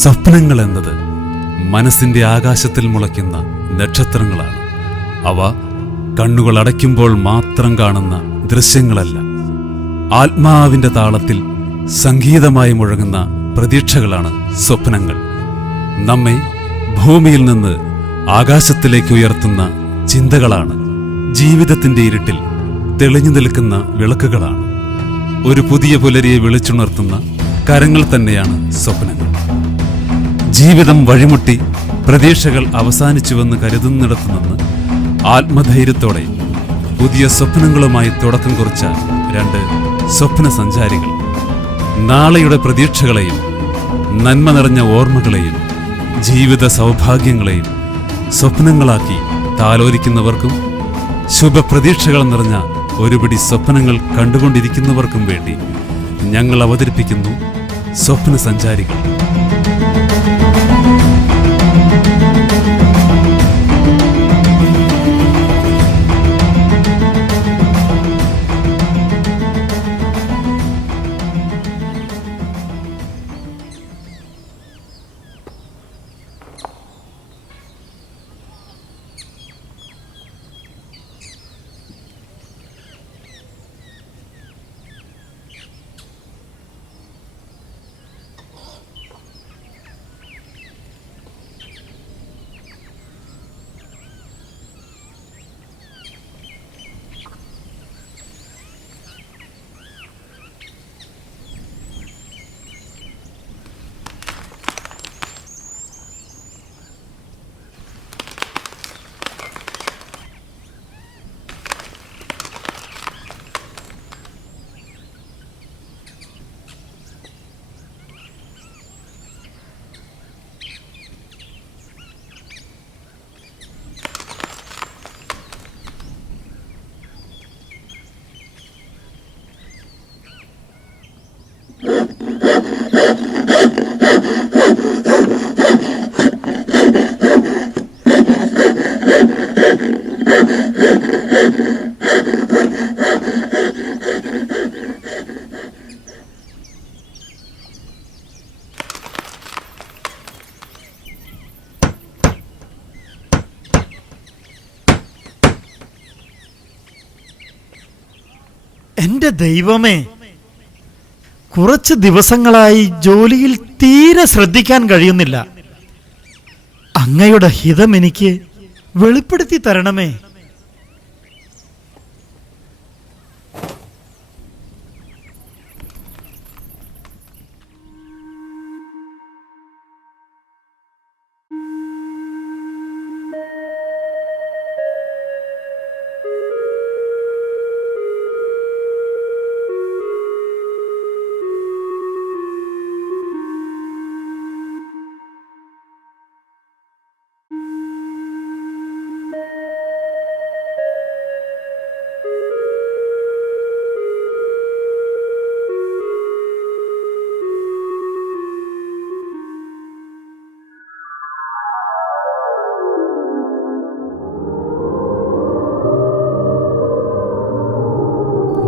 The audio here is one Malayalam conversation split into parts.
സ്വപ്നങ്ങൾ എന്നത് മനസ്സിന്റെ ആകാശത്തിൽ മുളയ്ക്കുന്ന നക്ഷത്രങ്ങളാണ്. അവ കണ്ണുകൾ അടയ്ക്കുമ്പോൾ മാത്രം കാണുന്ന ദൃശ്യങ്ങളല്ല, ആത്മാവിന്റെ താളത്തിൽ സംഗീതമായി മുഴങ്ങുന്ന പ്രതീക്ഷകളാണ് സ്വപ്നങ്ങൾ. നമ്മെ ഭൂമിയിൽ നിന്ന് ആകാശത്തിലേക്ക് ഉയർത്തുന്ന ചിന്തകളാണ്. ജീവിതത്തിന്റെ ഇരുട്ടിൽ തെളിഞ്ഞു നിൽക്കുന്ന വിളക്കുകളാണ്. ഒരു പുതിയ പുലരിയെ വിളിച്ചുണർത്തുന്ന കരങ്ങൾ തന്നെയാണ് സ്വപ്നങ്ങൾ. ജീവിതം വഴിമുട്ടി പ്രതീക്ഷകൾ അവസാനിച്ചുവെന്ന് കരുതുന്നിടത്തു നിന്ന് ആത്മധൈര്യത്തോടെ പുതിയ സ്വപ്നങ്ങളുമായി തുടക്കം കുറിച്ച രണ്ട് സ്വപ്ന സഞ്ചാരികൾ. നാളെയുടെ പ്രതീക്ഷകളെയും നന്മ നിറഞ്ഞ ഓർമ്മകളെയും ജീവിത സൗഭാഗ്യങ്ങളെയും സ്വപ്നങ്ങളാക്കി താലോലിക്കുന്നവർക്കും ശുഭപ്രതീക്ഷകൾ നിറഞ്ഞ ഒരുപിടി സ്വപ്നങ്ങൾ കണ്ടുകൊണ്ടിരിക്കുന്നവർക്കും വേണ്ടി ഞങ്ങൾ അവതരിപ്പിക്കുന്നു സ്വപ്ന സഞ്ചാരികൾ. എന്റെ ദൈവമേ, കുറച്ച് ദിവസങ്ങളായി ജോലിയിൽ തീരെ ശ്രദ്ധിക്കാൻ കഴിയുന്നില്ല. അങ്ങയുടെ ഹിതം എനിക്ക് വെളിപ്പെടുത്തി തരണമേ.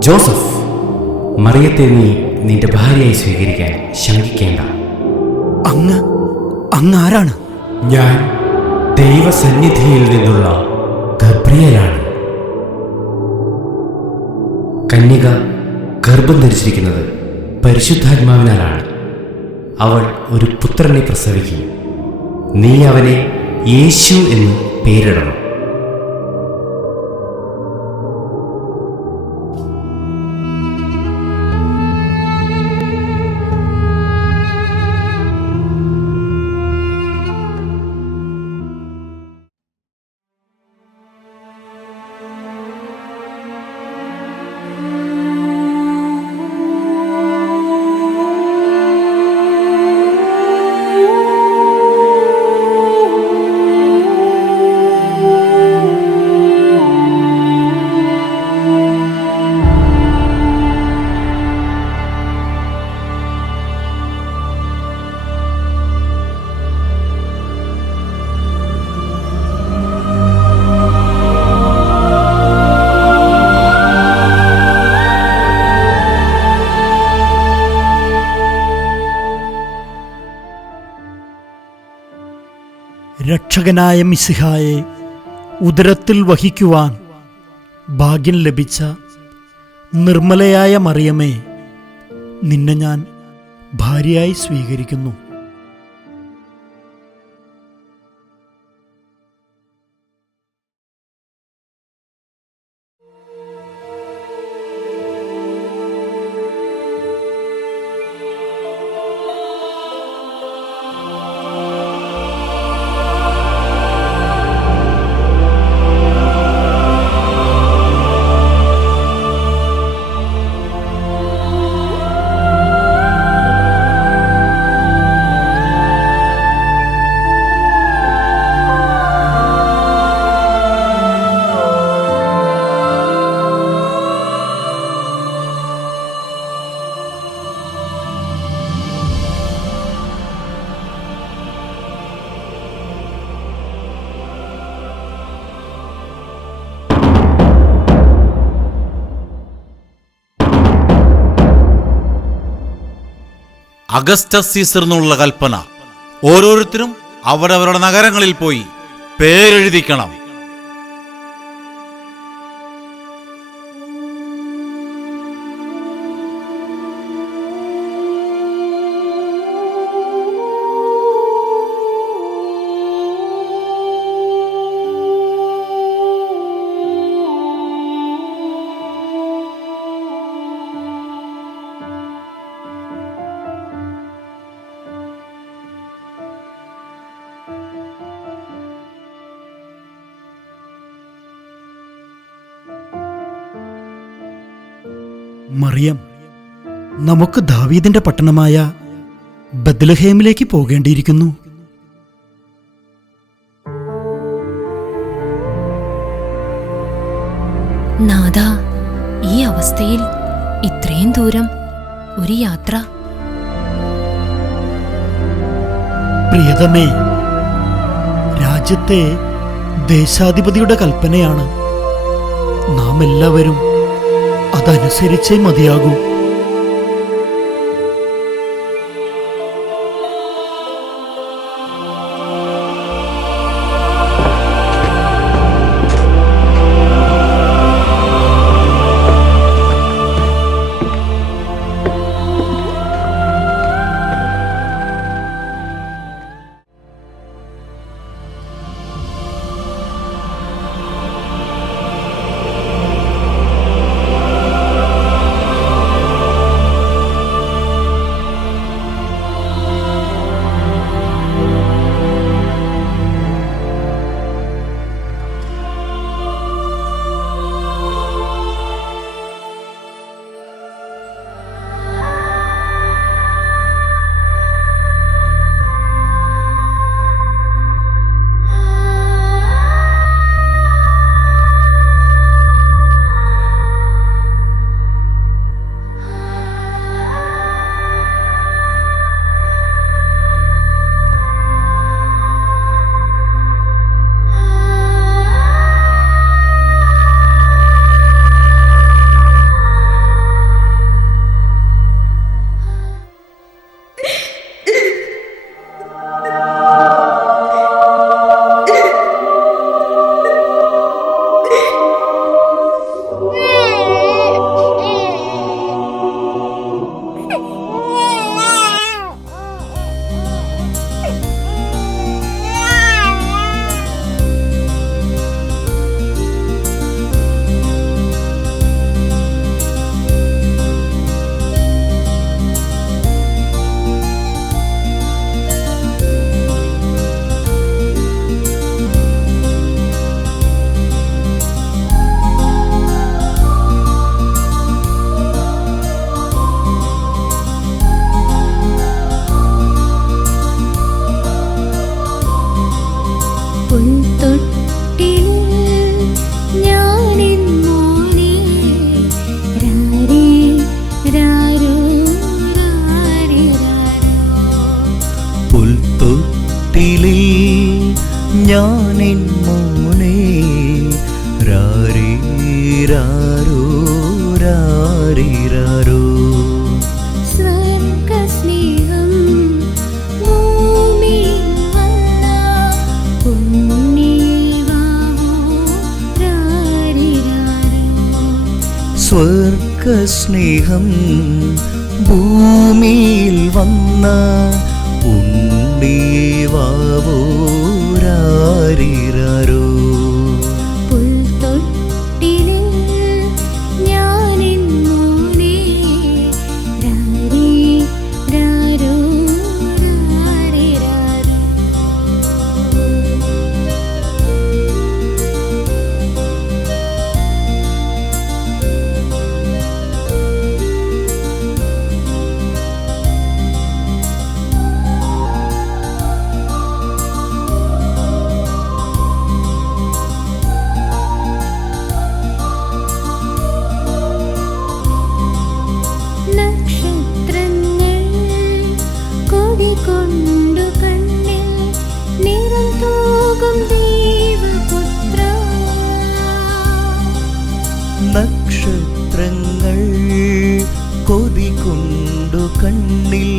ജോസഫ്, മറിയത്തെ നീ നിന്റെ ഭാര്യയായി സ്വീകരിക്കാൻ ശങ്കിക്കേണ്ട. അങ്ങ് ആരാണ്? ഞാൻ ദൈവസന്നിധിയിൽ നിന്നുള്ള ഗബ്രിയേലാണ്. കന്യക ഗർഭം ധരിച്ചിരിക്കുന്നത് പരിശുദ്ധാത്മാവിനാലാണ്. അവൾ ഒരു പുത്രനെ പ്രസവിക്കും. നീ അവനെ യേശു എന്ന് പേരിടണം. രക്ഷകനായ മിശിഹായെ ഉദരത്തിൽ വഹിക്കുവാൻ ഭാഗ്യം ലഭിച്ച നിർമ്മലയായ മറിയമേ, നിന്നെ ഞാൻ ഭാര്യയായി സ്വീകരിക്കുന്നു. അഗസ്റ്റസ് സീസറിനുള്ള കൽപ്പന, ഓരോരുത്തരും അവരവരുടെ നഗരങ്ങളിൽ പോയി പേരെഴുതിക്കണം. മറിയം, നമുക്ക് ദാവീദിന്റെ പട്ടണമായ ബത്ലഹേമിലേക്ക് പോകേണ്ടിയിരിക്കുന്നു. നാഥാ, ഈ അവസ്ഥയിൽ ഇത്രയും ദൂരം ഒരു യാത്ര. പ്രിയതമേ, രാജ്യത്തെ ദേശാധിപതിയുടെ കൽപ്പനയാണ്. നാം എല്ലാവരും അതനുസരിച്ചേ മതിയാകൂ. ഞാനിൻ മോനെ രാരീരാരോ രാരീരാരോ സ്വർഗസ്നേഹം ഭൂമിയിൽ വന്ന സ്വർഗസ്നേഹം ഭൂമിയിൽ വന്ന ഉണ്ണിയെ വാവോരാരിരാരോ. പുൽത്തൊട്ടിലിൽ ഞാനെന്നോനെ രാരേ രാരോ രാരേ രാരോ. നക്ഷത്രങ്ങൾ കൊടികൊണ്ടു കണ്ണിൽ നിറം തൂകും ദൈവപുത്ര. നക്ഷത്രങ്ങൾ കൊതി കൊണ്ടു കണ്ണിൽ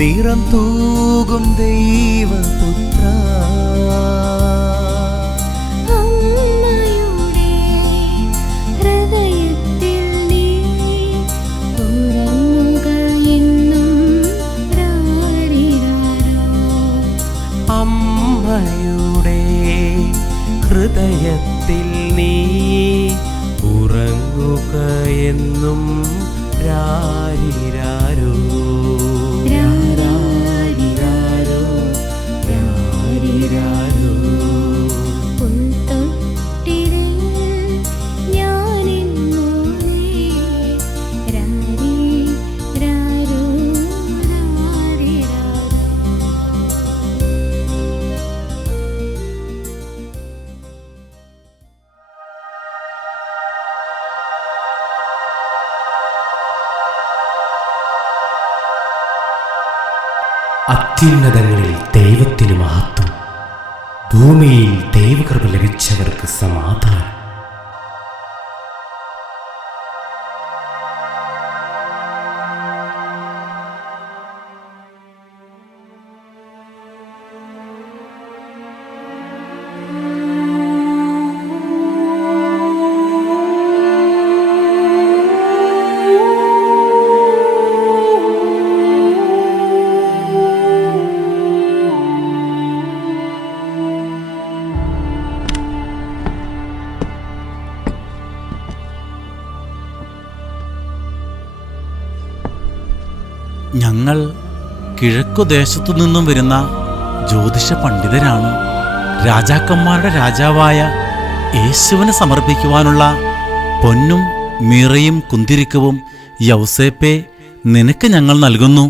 നിറം തൂകും ദൈവപുത്ര. അമ്മയുടെ ഹൃദയത്തിൽ നീ ഉറങ്ങുക എന്നും രാരിരാരോ. അമ്മയുടെ ഹൃദയത്തിൽ നീ ഉറങ്ങുക എന്നും രാരിരാരോ രാരിരാരോ രാരിരാരോ. പുൽത്തൊട്ടിലിൽ ഞാനെന്നോനെ രാരേ രാരോ രാരേ രാരോ. അത്യുന്നതങ്ങളിൽ ദൈവത്തിന് മഹത്വം, ഭൂമിയിൽ ദൈവകൃപ ലഭിച്ചവർക്ക് സമാധാനം. ഞങ്ങൾ കിഴക്കുദേശത്തു നിന്നും വരുന്ന ജ്യോതിഷ പണ്ഡിതരാണ്. രാജാക്കന്മാരുടെ രാജാവായ യേശുവിന് സമർപ്പിക്കുവാനുള്ള പൊന്നും മീറയും കുന്തിരിക്കവും യൗസേപ്പെ നിനക്ക് ഞങ്ങൾ നൽകുന്നു.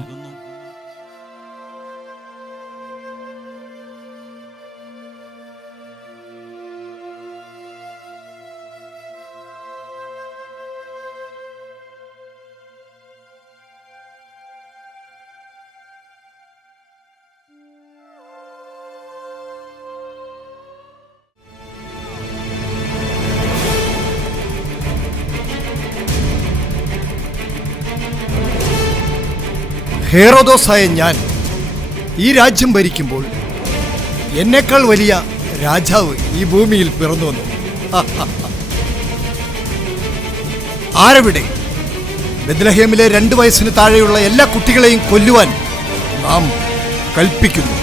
ഹേറോദോസായ ഞാൻ ഈ രാജ്യം ഭരിക്കുമ്പോൾ എന്നേക്കാൾ വലിയ രാജാവ് ഈ ഭൂമിയിൽ പിറന്നു വന്നു. ആരവിടെ? ബെത്ലഹേമിലെ 2 വയസ്സിന് താഴെയുള്ള എല്ലാ കുട്ടികളെയും കൊല്ലുവാൻ നാം കൽപ്പിക്കുന്നു.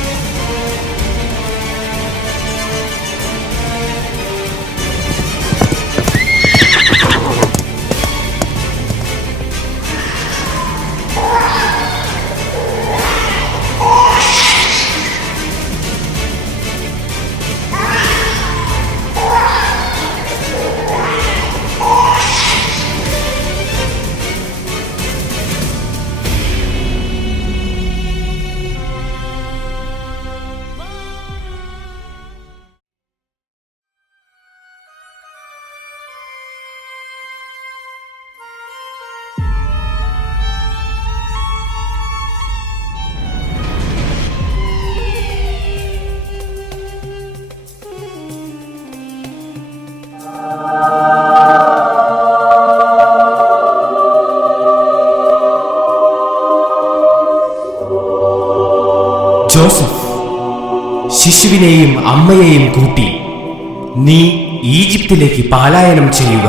ജോസഫ്, ശിശുവിനെയും അമ്മയെയും കൂട്ടി നീ ഈജിപ്തിലേക്ക് പലായനം ചെയ്യുക.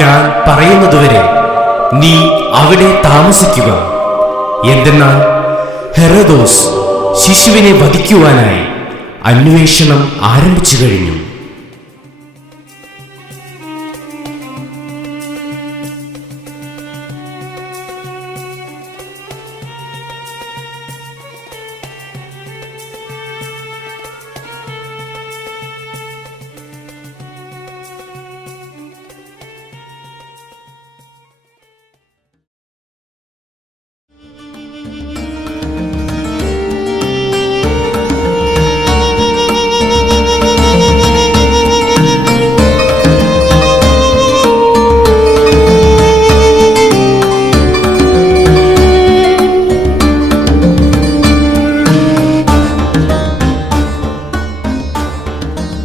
ഞാൻ പറയുന്നതുവരെ നീ അവിടെ താമസിക്കുക. എന്തെന്നാൽ ഹെറോദോസ് ശിശുവിനെ വധിക്കുവാനായി അന്വേഷണം ആരംഭിച്ചു കഴിഞ്ഞു.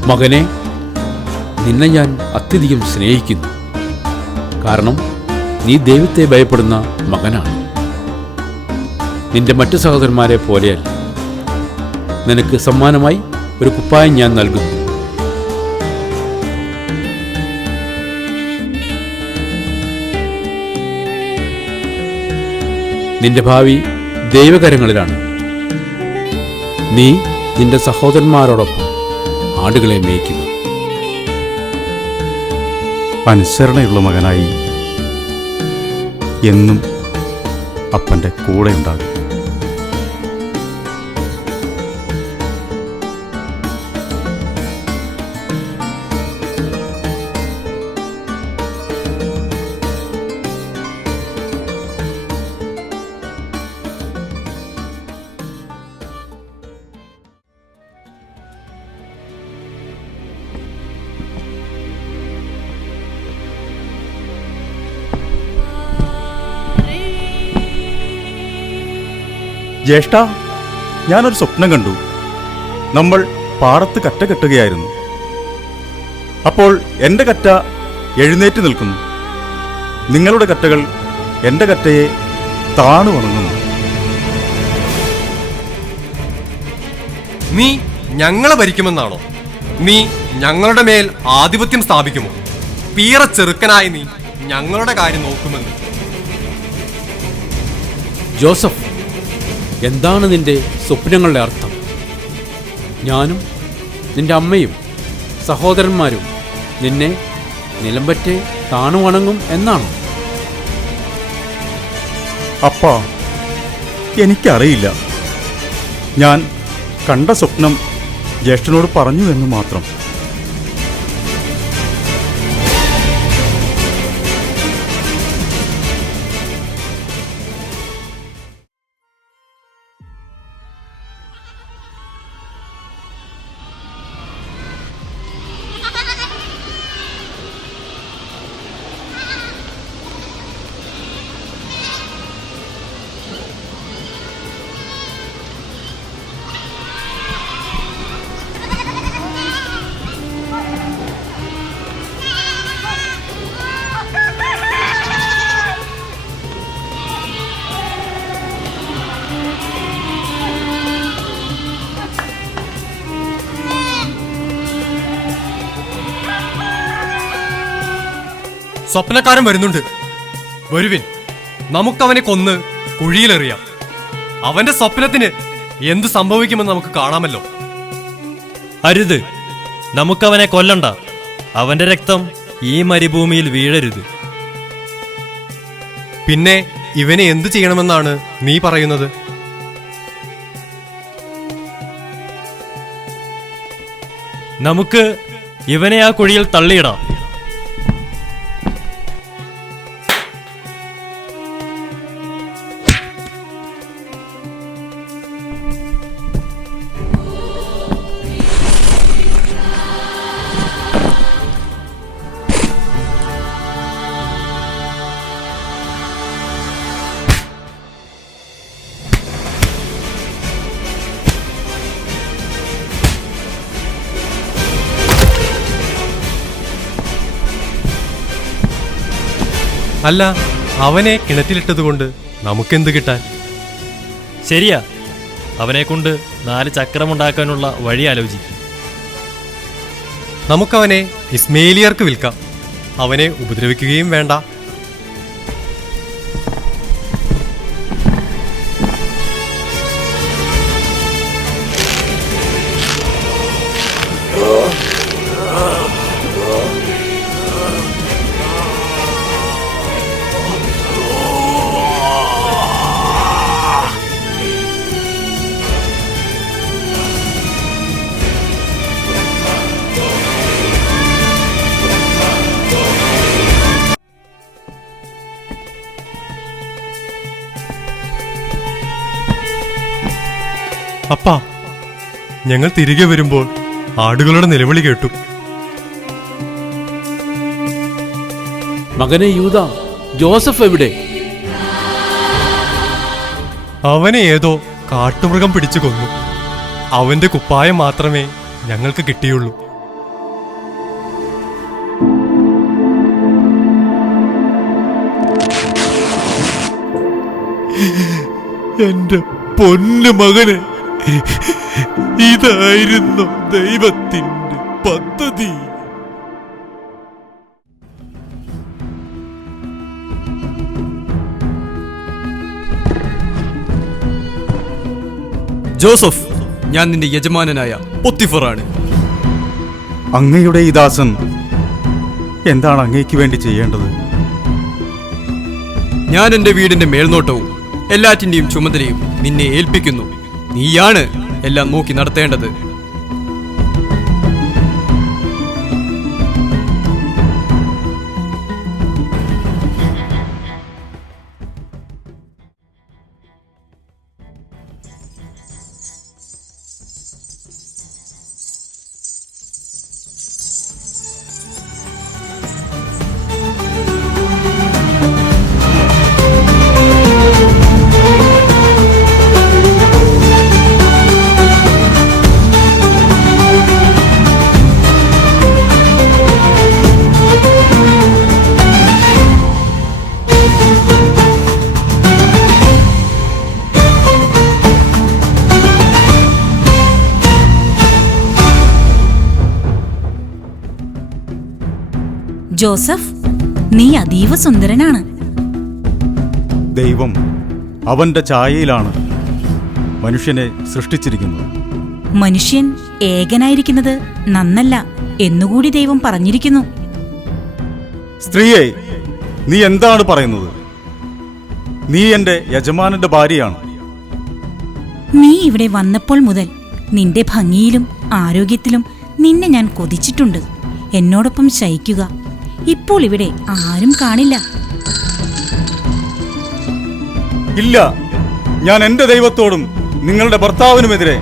മകനെ, നിന്നെ ഞാൻ അത്യധികം സ്നേഹിക്കുന്നു. കാരണം നീ ദൈവത്തെ ഭയപ്പെടുന്ന മകനാണ്. നിന്റെ മറ്റു സഹോദരന്മാരെ പോലെയല്ല. നിനക്ക് സമ്മാനമായി ഒരു കുപ്പായം ഞാൻ നൽകുന്നു. നിന്റെ ഭാവി ദൈവകരങ്ങളിലാണ്. നീ നിന്റെ സഹോദരന്മാരോടൊപ്പം ആടുകളെ മേയ്ക്കുക. അനുസരണയുള്ള മകനായി എന്നും അപ്പൻ്റെ കൂടെ ഉണ്ടാകും. ജ്യേഷ്ഠ, ഞാനൊരു സ്വപ്നം കണ്ടു. നമ്മൾ പാടത്ത് കറ്റ കെട്ടുകയായിരുന്നു. അപ്പോൾ എൻ്റെ കറ്റ എഴുന്നേറ്റ് നിൽക്കുന്നു. നിങ്ങളുടെ കറ്റകൾ എൻ്റെ കറ്റയെ താണു വണങ്ങുന്നു. നീ ഞങ്ങളെ ഭരിക്കുമെന്നാണോ? നീ ഞങ്ങളുടെ മേൽ ആധിപത്യം സ്ഥാപിക്കുമോ? പീറ ചെറുക്കനായി നീ ഞങ്ങളുടെ കാര്യം നോക്കുമെന്ന്. ജോസഫ്, എന്താണ് നിന്റെ സ്വപ്നങ്ങളുടെ അർത്ഥം? ഞാനും നിന്റെ അമ്മയും സഹോദരന്മാരും നിന്നെ നിലംപറ്റെ താണു വണങ്ങും എന്നാണ്? അപ്പാ, എനിക്കറിയില്ല. ഞാൻ കണ്ട സ്വപ്നം ജ്യേഷ്ഠനോട് പറഞ്ഞു എന്ന് മാത്രം. സ്വപ്നക്കാരൻ വരുന്നുണ്ട്. വരുവിൻ, നമുക്കവനെ കൊന്ന് കുഴിയിലെറിയാം. അവന്റെ സ്വപ്നത്തിന് എന്ത് സംഭവിക്കുമെന്ന് നമുക്ക് കാണാമല്ലോ. അരുത്, നമുക്കവനെ കൊല്ലണ്ട. അവന്റെ രക്തം ഈ മരുഭൂമിയിൽ വീഴരുത്. പിന്നെ ഇവനെ എന്തു ചെയ്യണമെന്നാണ് നീ പറയുന്നത്? നമുക്ക് ഇവനെ ആ കുഴിയിൽ തള്ളിയിടാം. അല്ല, അവനെ കിണറ്റിലിട്ടതുകൊണ്ട് നമുക്കെന്ത് കിട്ടാൻ? ശരിയാ, അവനെ കൊണ്ട് 4 ചക്രമുണ്ടാക്കാനുള്ള വഴി ആലോചിക്കും. നമുക്കവനെ ഇസ്മേലിയർക്ക് വിൽക്കാം. അവനെ ഉപദ്രവിക്കുകയും വേണ്ട. അപ്പാ, ഞങ്ങൾ തിരികെ വരുമ്പോൾ ആടുകളുടെ നിലവിളി കേട്ടു. മകനെ യൂദാ, ജോസഫ് എവിടെ? അവനെ ഏതോ കാട്ടുമൃഗം പിടിച്ചു കൊന്നു. അവന്റെ കുപ്പായം മാത്രമേ ഞങ്ങൾക്ക് കിട്ടിയുള്ളൂ. എന്റെ പൊന്നു മകനെ, ഇതായിരുന്നു ദൈവത്തിന്റെ പദ്ധതി. ജോസഫ്, ഞാൻ നിന്റെ യജമാനനായ പൊത്തിഫറാണ്. അങ്ങയുടെ ഈ ദാസൻ എന്താണ് അങ്ങയ്ക്ക് വേണ്ടി ചെയ്യേണ്ടത്? ഞാൻ എന്റെ വീടിന്റെ മേൽനോട്ടവും എല്ലാറ്റിന്റെയും ചുമതലയും നിന്നെ ഏൽപ്പിക്കുന്നു. നീയാണ് എല്ലാം നോക്കി നടത്തേണ്ടത്. ജോസഫ്, നീ അതീവ സുന്ദരനാണ്. ദൈവം അവന്റെ ഛായയിലാണ് മനുഷ്യനെ സൃഷ്ടിച്ചിരിക്കുന്നത്. മനുഷ്യൻ ഏകനായിരിക്കുന്നത് നന്നല്ല എന്നുകൂടി ദൈവം പറഞ്ഞിരിക്കുന്നു. സ്ത്രീയെ, നീ എന്താണ് പറയുന്നത്? നീ എന്റെ യജമാനന്റെ ഭാര്യയാണ്. നീ ഇവിടെ വന്നപ്പോൾ മുതൽ നിന്റെ ഭംഗിയിലും ആരോഗ്യത്തിലും നിന്നെ ഞാൻ കൊതിച്ചിട്ടുണ്ട്. എന്നോടൊപ്പം ശയിക്കുക. ഇപ്പോൾ ഇവിടെ ആരും കാണില്ല. ഇല്ല, ഞാൻ എന്റെ ദൈവത്തോടും നിങ്ങളുടെ ഭർത്താവിനുമെതിരെ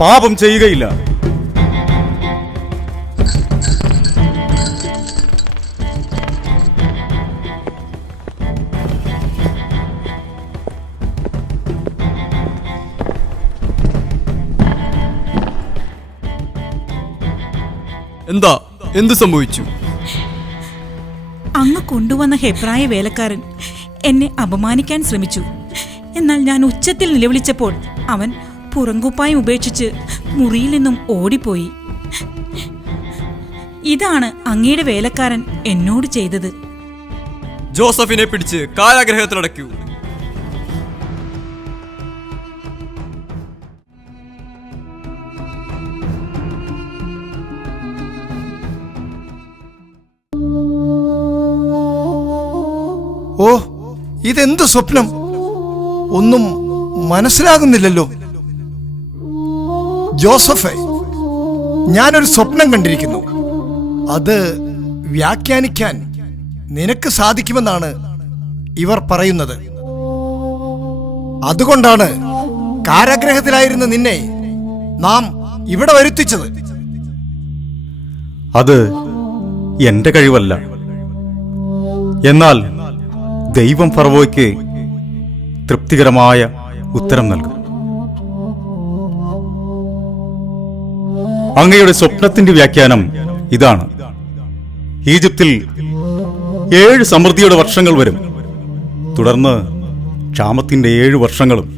പാപം ചെയ്യുകയില്ല. എന്താ, എന്തു സംഭവിച്ചു? അങ്ങ് കൊണ്ടുവന്ന ഹെബ്രായ വേലക്കാരൻ എന്നെ അപമാനിക്കാൻ ശ്രമിച്ചു. എന്നാൽ ഞാൻ ഉച്ചത്തിൽ നിലവിളിച്ചപ്പോൾ അവൻ പുറങ്കുപ്പായം ഉപേക്ഷിച്ച് മുറിയിൽ നിന്നും ഓടിപ്പോയി. ഇതാണ് അങ്ങയുടെ വേലക്കാരൻ എന്നോട് ചെയ്തത്. ജോസഫിനെ പിടിച്ച് കാരാഗ്രഹത്തിലടയ്ക്കൂ. ഓ, ഇതെന്ത് സ്വപ്നം? ഒന്നും മനസ്സിലാകുന്നില്ലല്ലോ. ജോസഫേ, ഞാനൊരു സ്വപ്നം കണ്ടിരിക്കുന്നു. അത് വ്യാഖ്യാനിക്കാൻ നിനക്ക് സാധിക്കുമെന്നാണ് ഇവർ പറയുന്നത്. അതുകൊണ്ടാണ് കാരാഗ്രഹത്തിലായിരുന്ന നിന്നെ നാം ഇവിടെ വരുത്തിച്ചത്. അത് എന്റെ കഴിവല്ല. എന്നാൽ ദൈവം ഫറവോയ്ക്ക് തൃപ്തികരമായ ഉത്തരം നൽകും. അങ്ങയുടെ സ്വപ്നത്തിന്റെ വ്യാഖ്യാനം ഇതാണ്: ഈജിപ്തിൽ 7 സമൃദ്ധിയുടെ വർഷങ്ങൾ വരും. തുടർന്ന് ക്ഷാമത്തിന്റെ 7 വർഷങ്ങളും.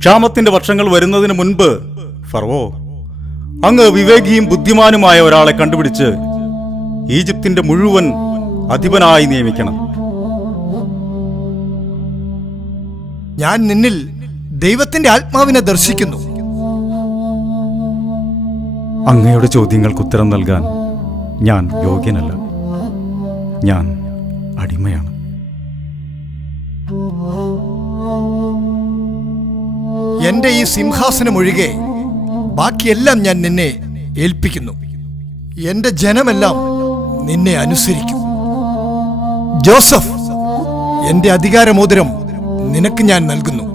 ക്ഷാമത്തിന്റെ വർഷങ്ങൾ വരുന്നതിന് മുൻപ് ഫറവോ അങ്ങ് വിവേകിയും ബുദ്ധിമാനുമായ ഒരാളെ കണ്ടുപിടിച്ച് ഈജിപ്തിന്റെ മുഴുവൻ അധിപനായി നിയമിക്കണം. ഞാൻ നിന്നിൽ ദൈവത്തിന്റെ ആത്മാവിനെ ദർശിക്കുന്നു. അങ്ങയുടെ ചോദ്യങ്ങൾക്ക് ഉത്തരം നൽകാൻ ഞാൻ യോഗ്യനല്ല. ഞാൻ അടിമയാണ്. എന്റെ ഈ സിംഹാസനം ഒഴികെ ബാക്കിയെല്ലാം ഞാൻ നിന്നെ ഏൽപ്പിക്കുന്നു. എന്റെ ജനമെല്ലാം നിന്നെ അനുസരിക്കും. ജോസഫ്, എന്റെ അധികാരമോതിരം നിനക്ക് ഞാൻ നൽകുന്നു.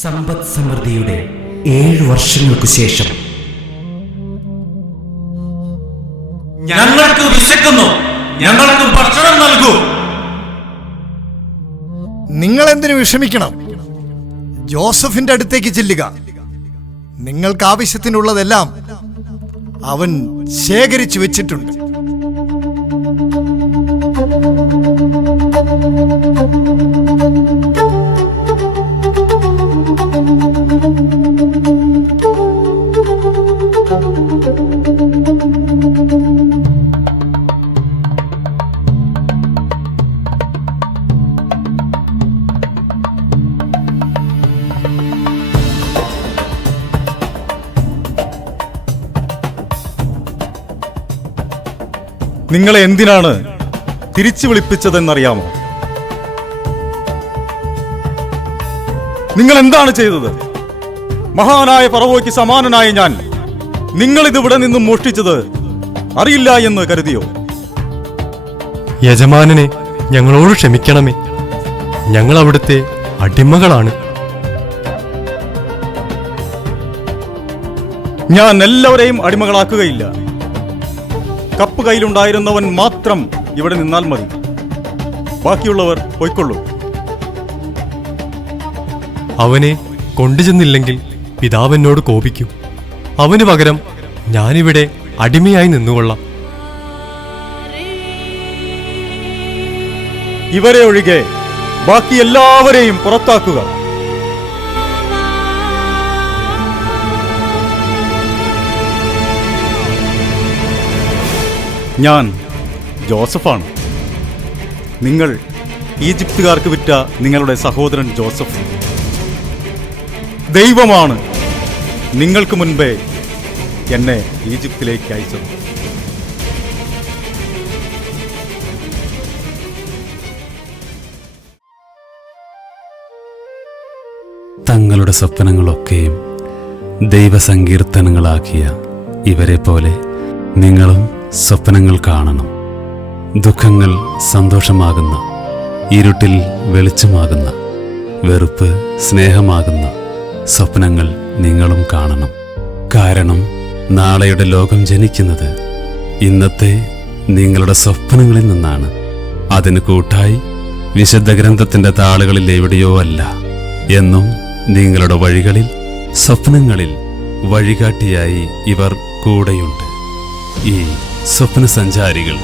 സമ്പദ് സമൃദ്ധിയുടെ 7 വർഷങ്ങൾക്കു ശേഷം ഞങ്ങൾക്ക് വിശക്കുന്നു, ഞങ്ങൾക്ക് ഭക്ഷണം നൽകൂ. നിങ്ങൾ എന്തിനു വിഷമിക്കണം? ജോസഫിന്റെ അടുത്തേക്ക് ചെല്ലുക. നിങ്ങൾക്ക് ആവശ്യത്തിനുള്ളതെല്ലാം അവൻ ശേഖരിച്ചു വെച്ചിട്ടുണ്ട്. നിങ്ങളെ എന്തിനാണ് തിരിച്ചു വിളിപ്പിച്ചതെന്നറിയാമോ? നിങ്ങൾ എന്താണ് ചെയ്തത്? മഹാനായ ഫറവോയ്ക്ക് സമാനനായ ഞാൻ നിങ്ങളിതിവിടെ നിന്നും മോഷ്ടിച്ചത് അറിയില്ല എന്ന് കരുതിയോ? യജമാനനെ ഞങ്ങളോട് ക്ഷമിക്കണമേ, ഞങ്ങൾ അവിടുത്തെ അടിമകളാണ്. ഞാൻ എല്ലാവരെയും അടിമകളാക്കുകയില്ല. കപ്പ് കയ്യിലുണ്ടായിരുന്നവൻ മാത്രം ഇവിടെ നിന്നാൽ മതി. ബാക്കിയുള്ളവർ പോയിക്കൊള്ളൂ. അവനെ കൊണ്ടുചെന്നില്ലെങ്കിൽ പിതാവെന്നോട് കോപിക്കും. അവന് പകരം ഞാനിവിടെ അടിമയായി നിന്നുകൊള്ളാം. ഇവരെ ഒഴികെ ബാക്കി എല്ലാവരെയും പുറത്താക്കുക. ഞാൻ ജോസഫാണ്. നിങ്ങൾ ഈജിപ്തുകാർക്ക് വിറ്റ നിങ്ങളുടെ സഹോദരൻ ജോസഫ്. ദൈവമാണ് നിങ്ങൾക്ക് മുൻപേ എന്നെ ഈജിപ്തിലേക്ക് അയച്ചത്. തങ്ങളുടെ സ്വപ്നങ്ങളൊക്കെയും ദൈവസങ്കീർത്തനങ്ങളാക്കിയ ഇവരെ പോലെ നിങ്ങളും സ്വപ്നങ്ങൾ കാണണം. ദുഃഖങ്ങൾ സന്തോഷമാകുന്ന, ഇരുട്ടിൽ വെളിച്ചമാകുന്ന, വെറുപ്പ് സ്നേഹമാകുന്ന സ്വപ്നങ്ങൾ നിങ്ങളും കാണണം. കാരണം നാളെയുടെ ലോകം ജനിക്കുന്നത് ഇന്നത്തെ നിങ്ങളുടെ സ്വപ്നങ്ങളിൽ നിന്നാണ്. അതിന് കൂട്ടായി വിശുദ്ധ ഗ്രന്ഥത്തിന്റെ താളുകളിൽ എവിടെയോ അല്ല എന്നും നിങ്ങളുടെ വഴികളിൽ, സ്വപ്നങ്ങളിൽ വഴികാട്ടിയായി ഇവർ കൂടെയുണ്ട്. ഈ സ്വപ്ന സഞ്ചാരികൾ